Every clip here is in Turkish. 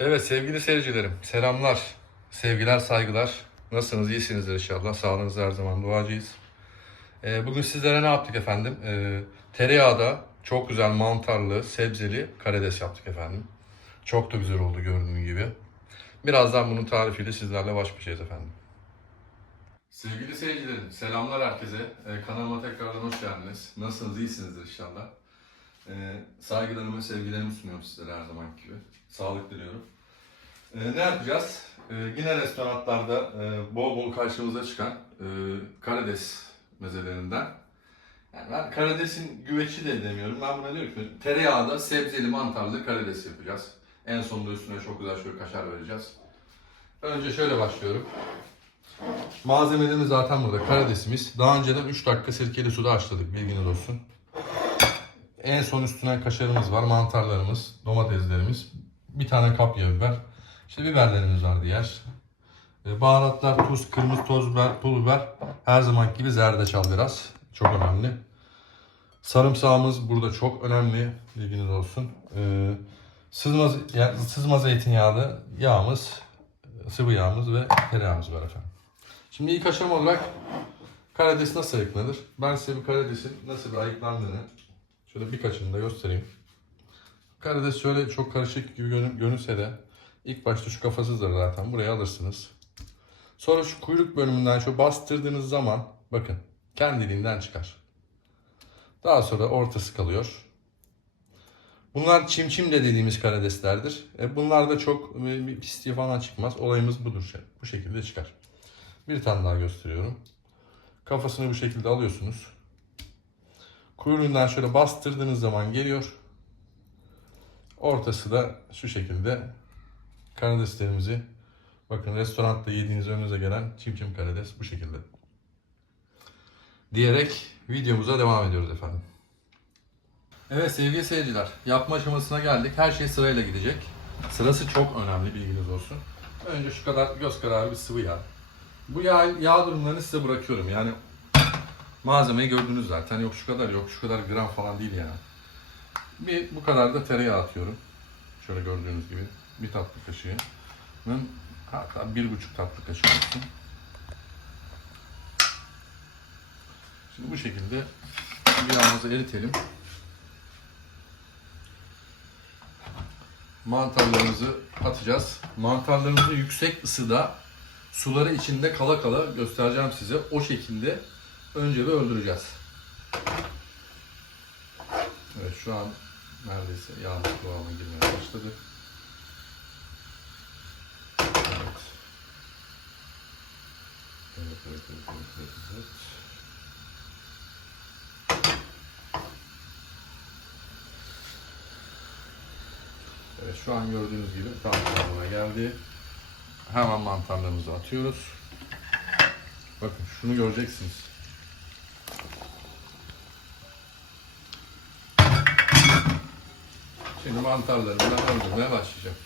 Evet sevgili seyircilerim, selamlar, sevgiler, saygılar. Nasılsınız, iyisinizdir inşallah. Sağlığınız her zaman duacıyız. Ee, bugün sizlere ne yaptık efendim? Ee, tereyağda çok güzel mantarlı, sebzeli karides yaptık efendim. Çok da güzel oldu gördüğünüz gibi. Birazdan bunun tarifiyle sizlerle baş başayız efendim. Sevgili seyircilerim, selamlar herkese. Ee, kanalıma tekrardan hoş geldiniz. Nasılsınız, iyisinizdir inşallah. Ee, saygılarımı sevgilerimi sunuyorum sizlere her zaman gibi. Sağlık diliyorum. Ee, ne yapacağız? Ee, yine restoranlarda e, bol bol karşımıza çıkan e, karides mezelerinden. Yani ben karidesin güveçi de demiyorum. Ben buna diyorum ki tereyağda sebzeli mantarlı karides yapacağız. En sonunda üstüne çok güzel şöyle kaşar vereceğiz. Önce şöyle başlıyorum. Malzemelerimiz zaten burada. Karidesimiz. Daha önceden 3 dakika sirkeli suda haşladık. Bilginiz olsun. En son üstüne kaşarımız var, mantarlarımız, domateslerimiz, bir tane kapya biber, işte biberlerimiz var diğer. E, Baharatlar, tuz, kırmızı toz biber, pul biber, her zaman gibi zerdeçal biraz. Çok önemli. Sarımsağımız burada çok önemli, bilginiz olsun. E, sızma, yani sızma zeytinyağlı yağımız, sıvı yağımız ve tereyağımız var efendim. Şimdi ilk aşama olarak karides nasıl ayıklanır? Ben size bir karidesin nasıl bir ayıklandığını Şöyle birkaçını da göstereyim. Karides şöyle çok karışık gibi görün- görünse de ilk başta şu kafasızdır zaten. Buraya alırsınız. Sonra şu kuyruk bölümünden şu bastırdığınız zaman bakın kendiliğinden çıkar. Daha sonra ortası kalıyor. Bunlar çimçimle dediğimiz karideslerdir. E bunlar da çok e, bir pisliği falan çıkmaz. Olayımız budur. Şey. Bu şekilde çıkar. Bir tane daha gösteriyorum. Kafasını bu şekilde alıyorsunuz. Kuyruğundan şöyle bastırdığınız zaman geliyor. Ortası da şu şekilde karideslerimizi bakın restoranda yediğiniz önünüze gelen çim çim karides bu şekilde. Diyerek videomuza devam ediyoruz efendim. Evet sevgili seyirciler yapma aşamasına geldik. Her şey sırayla gidecek. Sırası çok önemli bilginiz olsun. Önce şu kadar göz kararı bir sıvı yağ. Bu yağ, yağ durumlarını size bırakıyorum. Yani Malzemeyi gördünüz zaten. Yok şu kadar yok şu kadar gram falan değil yani. Bir bu kadar da tereyağı atıyorum. Şöyle gördüğünüz gibi. Bir tatlı kaşığı. Hatta bir buçuk tatlı kaşığı olsun. Şimdi bu şekilde yağımızı eritelim. Mantarlarımızı atacağız. Mantarlarımızı yüksek ısıda suları içinde kala kala göstereceğim size. O şekilde önce bir öldüreceğiz. Evet şu an neredeyse yağmur kıvamına girmeye başladı. Evet. Evet, evet, evet, evet, evet, evet. Evet şu an gördüğünüz gibi tam kıvamına geldi. Hemen mantarlarımızı atıyoruz. Bakın şunu göreceksiniz. Şimdi mantarlarımı öldürmeye başlayacağım.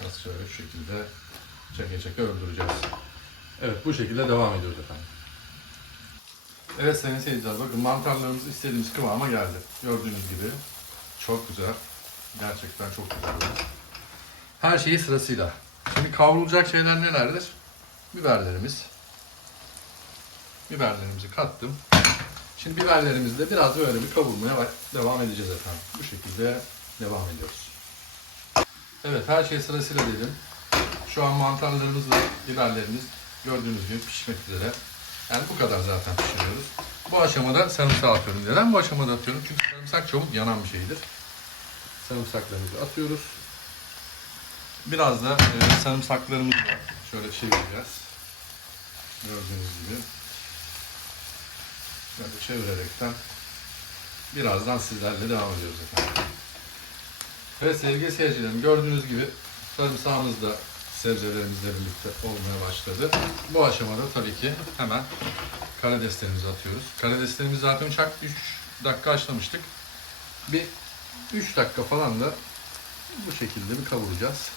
Biraz şöyle şu şekilde çeke çeke öldüreceğiz. Evet bu şekilde devam ediyoruz efendim. Evet sayın seyirciler bakın mantarlarımız istediğimiz kıvama geldi. Gördüğünüz gibi çok güzel. Gerçekten çok güzel. Her şeyi sırasıyla. Şimdi kavrulacak şeyler nelerdir? Biberlerimiz. Biberlerimizi kattım. Şimdi biberlerimizle biraz böyle bir kavurmaya devam edeceğiz efendim. Bu şekilde devam ediyoruz. Evet her şey sırasıyla dedim. Şu an mantarlarımızla biberlerimiz gördüğünüz gibi pişmek üzere. Yani bu kadar zaten pişiriyoruz. Bu aşamada sarımsağı atıyorum. Neden bu aşamada atıyorum? Çünkü sarımsak çabuk yanan bir şeydir. Sarımsaklarımızı atıyoruz. Biraz da e, sarımsaklarımızı şöyle çevireceğiz. Gördüğünüz gibi. Böyle çevirerekten birazdan sizlerle devam ediyoruz efendim. Evet sevgili seyircilerim gördüğünüz gibi sarımsağımız da sebzelerimizle birlikte olmaya başladı. Bu aşamada tabii ki hemen karideslerimizi atıyoruz. Karideslerimizi zaten 3 dakika haşlamıştık. Bir 3 dakika falan da bu şekilde bir kavuracağız.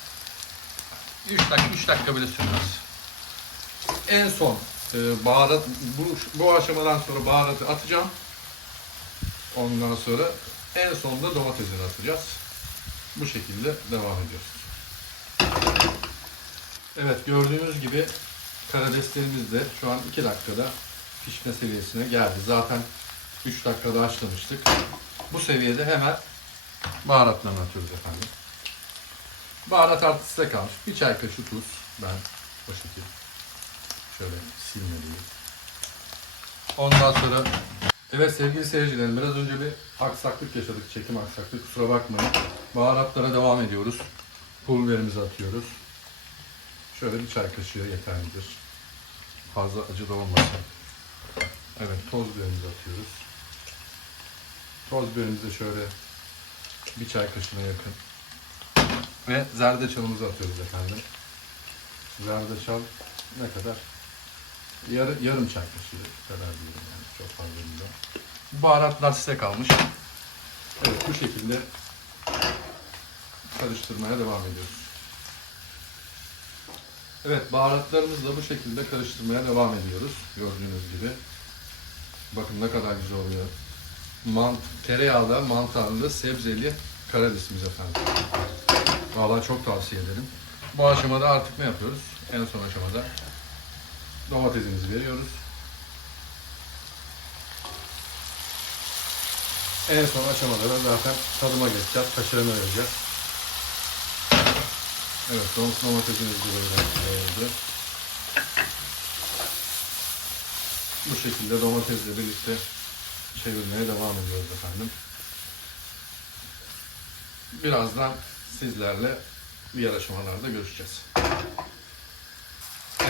3 dakika 3 dakika bile sürmez. En son e, baharat bu, bu aşamadan sonra baharatı atacağım. Ondan sonra en sonunda domatesini atacağız. bu şekilde devam ediyoruz. Evet gördüğünüz gibi karideslerimiz de şu an 2 dakikada pişme seviyesine geldi. Zaten 3 dakikada haşlamıştık. Bu seviyede hemen baharatlarını atıyoruz efendim. Baharat artısı size kalmış. Bir çay kaşığı tuz. Ben o şekilde şöyle silmeliyim. Ondan sonra evet sevgili seyircilerim biraz önce bir aksaklık yaşadık. Çekim aksaklık. Kusura bakmayın. Baharatlara devam ediyoruz. Pul biberimizi atıyoruz. Şöyle bir çay kaşığı yeterlidir. Fazla acı da olmasın. Evet toz biberimizi atıyoruz. Toz biberimizi şöyle bir çay kaşığına yakın. Ve zerdeçalımızı atıyoruz efendim. Zerdeçal ne kadar? Yarı, yarım çay kaşığı kadar diyelim yani. Çok fazla değil. Baharatlar size kalmış. Evet bu şekilde karıştırmaya devam ediyoruz. Evet baharatlarımızla bu şekilde karıştırmaya devam ediyoruz. Gördüğünüz gibi. Bakın ne kadar güzel oluyor. Mant tereyağlı, mantarlı, sebzeli karidesimiz efendim. Vallahi çok tavsiye ederim. Bu aşamada artık ne yapıyoruz? En son aşamada domatesimizi veriyoruz. En son aşamada da zaten tadıma geçeceğiz. Kaşığını vereceğiz. Evet, dom- domatesimiz de böyle. Bu şekilde domatesle birlikte çevirmeye devam ediyoruz efendim. Birazdan sizlerle diğer aşamalarda görüşeceğiz.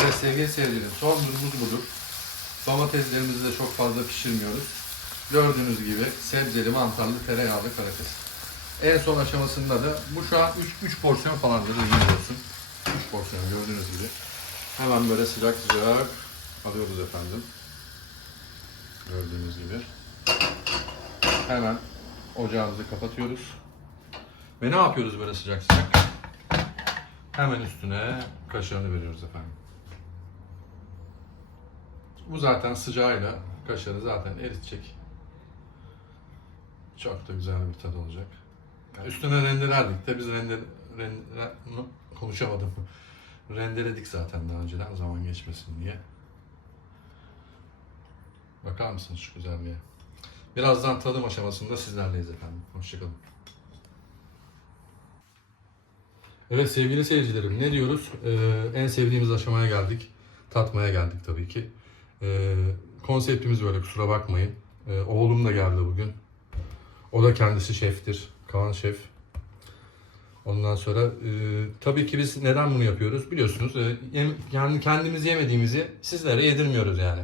Evet sevgili seyircilerim, son durumumuz budur. Domateslerimizi de çok fazla pişirmiyoruz. Gördüğünüz gibi sebzeli, mantarlı, tereyağlı karides. En son aşamasında da bu şu an 3, 3 porsiyon falandır bilginiz olsun. 3 porsiyon gördüğünüz gibi. Hemen böyle sıcak sıcak alıyoruz efendim. Gördüğünüz gibi. Hemen ocağımızı kapatıyoruz. Ve ne yapıyoruz böyle sıcak sıcak? Hemen üstüne kaşarını veriyoruz efendim. Bu zaten sıcağıyla kaşarı zaten eritecek. Çok da güzel bir tadı olacak. Üstüne rendelerdik de biz rende, rende konuşamadım. Rendeledik zaten daha önceden zaman geçmesin diye. Bakar mısınız şu güzelliğe? Birazdan tadım aşamasında sizlerleyiz efendim. Hoşçakalın. Evet sevgili seyircilerim ne diyoruz? Ee, en sevdiğimiz aşamaya geldik. Tatmaya geldik tabii ki. Ee, konseptimiz böyle kusura bakmayın. Ee, oğlum da geldi bugün. O da kendisi şeftir. Kaan Şef. Ondan sonra e, tabii ki biz neden bunu yapıyoruz? Biliyorsunuz e, yem- yani kendimiz yemediğimizi sizlere yedirmiyoruz yani.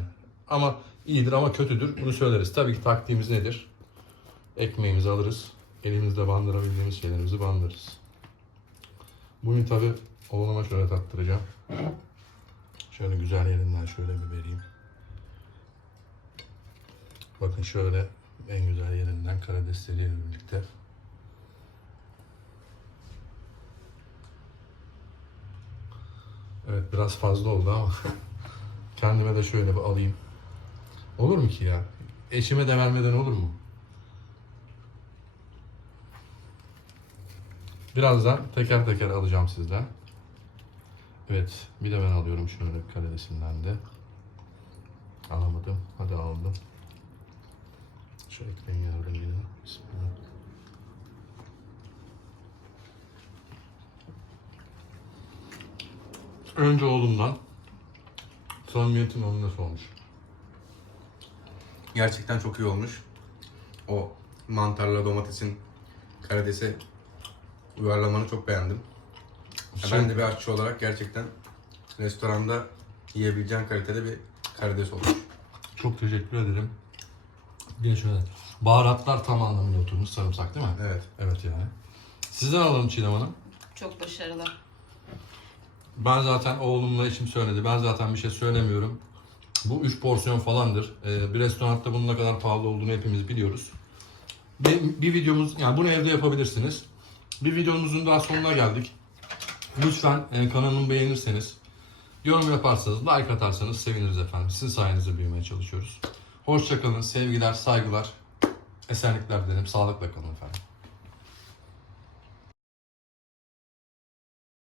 Ama iyidir ama kötüdür bunu söyleriz. Tabii ki taktiğimiz nedir? Ekmeğimizi alırız. Elimizde bandırabildiğimiz şeylerimizi bandırırız. Bunu tabii oğluma şöyle tattıracağım. Şöyle güzel yerinden şöyle bir vereyim. Bakın şöyle en güzel yerinden karidesleriyle birlikte. Evet biraz fazla oldu ama kendime de şöyle bir alayım. Olur mu ki ya? Eşime de vermeden olur mu? Birazdan teker teker alacağım sizden. Evet, bir de ben alıyorum şöyle karidesinden de. Alamadım, hadi aldım. Şu ekmeğin yardımıyla. Bismillah. Önce oğlumdan samimiyetin onun nasıl olmuş? Gerçekten çok iyi olmuş. O mantarla domatesin karidese uyarlamanı çok beğendim. Ya Ben de bir aşçı olarak gerçekten restoranda yiyebileceğin kalitede bir karides olmuş. Çok teşekkür ederim. De şöyle baharatlar tam anlamıyla oturmuş sarımsak değil mi? Evet. Evet yani. Sizden alalım Çiğdem Hanım. Çok başarılı. Ben zaten oğlumla eşim söyledi. Ben zaten bir şey söylemiyorum. Bu 3 porsiyon falandır. Ee, bir restoranda bunun ne kadar pahalı olduğunu hepimiz biliyoruz. Bir, bir videomuz, yani bunu evde yapabilirsiniz. Bir videomuzun daha sonuna geldik. Lütfen e, kanalımı beğenirseniz, yorum yaparsanız, like atarsanız seviniriz efendim. Sizin sayenizde büyümeye çalışıyoruz. Hoşçakalın, sevgiler, saygılar, esenlikler dilerim. Sağlıkla kalın efendim.